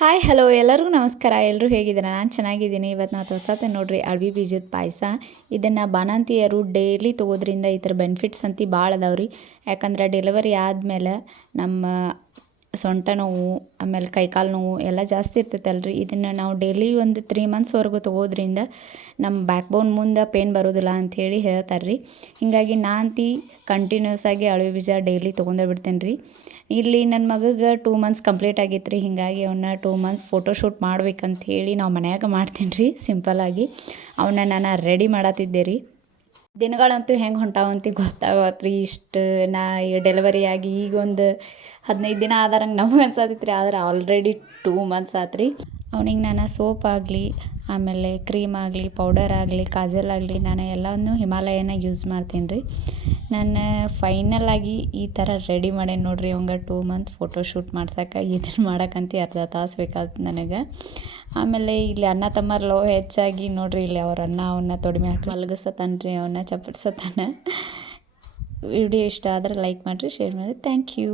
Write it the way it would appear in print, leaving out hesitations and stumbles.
Hi hello ಎಲ್ಲರಿಗೂ ನಮಸ್ಕಾರ. ಎಲ್ಲರೂ ಹೇಗಿದ್ದೀರಾ? ನಾನು ಚೆನ್ನಾಗಿದ್ದೀನಿ. ಇವತ್ತು ನಾವು ತೋರ್ಸತ್ತೆ ನೋಡ್ರಿ ಅಳವಿ ಬೀಜದ ಪಾಯಸ. ಇದನ್ನು ಬಾಣಂತಿಯರು ಡೈಲಿ ತೊಗೋದ್ರಿಂದ ಈ ಥರ ಬೆನಿಫಿಟ್ಸ್ ಅಂತ ಭಾಳ ಅದಾವ್ರಿ. ಯಾಕಂದ್ರೆ ಡೆಲಿವರಿ ಆದಮೇಲೆ ನಮ್ಮ ಸೊಂಟ ನೋವು ಆಮೇಲೆ ಕೈಕಾಲು ನೋವು ಎಲ್ಲ ಜಾಸ್ತಿ ಇರ್ತೈತಲ್ರಿ. ಇದನ್ನು ನಾವು ಡೈಲಿ ಒಂದು 3 ಮಂತ್ಸ್ವರೆಗೂ ತೊಗೋದ್ರಿಂದ ನಮ್ಮ ಬ್ಯಾಕ್ ಬೋನ್ ಮುಂದೆ ಪೇನ್ ಬರೋದಿಲ್ಲ ಅಂಥೇಳಿ ಹೇಳ್ತಾರೆ ರೀ. ಹೀಗಾಗಿ ನಾನಂತೂ ಕಂಟಿನ್ಯೂಸ್ ಆಗಿ ಅಳವಿ ಬೀಜ ಡೈಲಿ ತೊಗೊಂಡೇ ಬಿಡ್ತೇನೆ ರೀ. ಇಲ್ಲಿ ನನ್ನ ಮಗಗೆ 2 ಮಂತ್ಸ್ ಕಂಪ್ಲೀಟ್ ಆಗಿತ್ತು ರೀ. ಹೀಗಾಗಿ ಅವನ್ನ 2 ಮಂತ್ಸ್ ಫೋಟೋಶೂಟ್ ಮಾಡ್ಬೇಕಂತ ಹೇಳಿ ನಾವು ಮನ್ಯಾಗ ಮಾಡ್ತೀನಿ ರೀ ಸಿಂಪಲ್ಲಾಗಿ. ಅವನ್ನ ನಾನು ರೆಡಿ ಮಾಡತ್ತಿದ್ದೆ ರೀ. ದಿನಗಳಂತೂ ಹೆಂಗೆ ಹೊಂಟಾವಂತ ಗೊತ್ತಾಗತ್ತೆ ರೀ. ಇಷ್ಟು ನಾ ಡೆಲಿವರಿ ಆಗಿ ಈಗ ಒಂದು 15 ದಿನ ಆದಾರಂಗೆ ನಮಗೆ ಅನ್ಸತ್ತಿತ್ತು ರೀ. ಆದ್ರೆ ಆಲ್ರೆಡಿ 2 ಮಂತ್ಸ್ ಆತು ರೀ. ಅವನಿಗೆ ನಾನು ಸೋಪ್ ಆಗಲಿ ಆಮೇಲೆ ಕ್ರೀಮ್ ಆಗಲಿ ಪೌಡರ್ ಆಗಲಿ ಕಾಜಲ್ ಆಗಲಿ ನಾನು ಎಲ್ಲವನ್ನೂ ಹಿಮಾಲಯನ ಯೂಸ್ ಮಾಡ್ತೀನಿ ರೀ. ನಾನು ಫೈನಲಾಗಿ ಈ ಥರ ರೆಡಿ ಮಾಡೇನಿ ನೋಡಿರಿ. ಅವಂಗೆ 2 ಮಂತ್ ಫೋಟೋಶೂಟ್ ಮಾಡ್ಸೋಕೆ ಇದನ್ನು ಮಾಡೋಕ್ಕಂತೂ ಅರ್ಧ ತಾಸು ಬೇಕಾಯ್ತು ನನಗೆ. ಆಮೇಲೆ ಇಲ್ಲಿ ಅಣ್ಣ ತಮ್ಮರ ಲವ್ ಹೆಚ್ಚಾಗಿ ನೋಡಿರಿ, ಇಲ್ಲಿ ಅವ್ರ ಅಣ್ಣ ಅವನ್ನ ತೊಡಿಮೆ ಹಾಕಿ ಮಲಗಿಸತ್ತಾನ ರೀ, ಅವನ್ನ ಚಪ್ಪಡ್ಸತ್ತಾನ. ವಿಡಿಯೋ ಇಷ್ಟ ಆದರೆ ಲೈಕ್ ಮಾಡಿರಿ, ಶೇರ್ ಮಾಡಿರಿ. Thank you.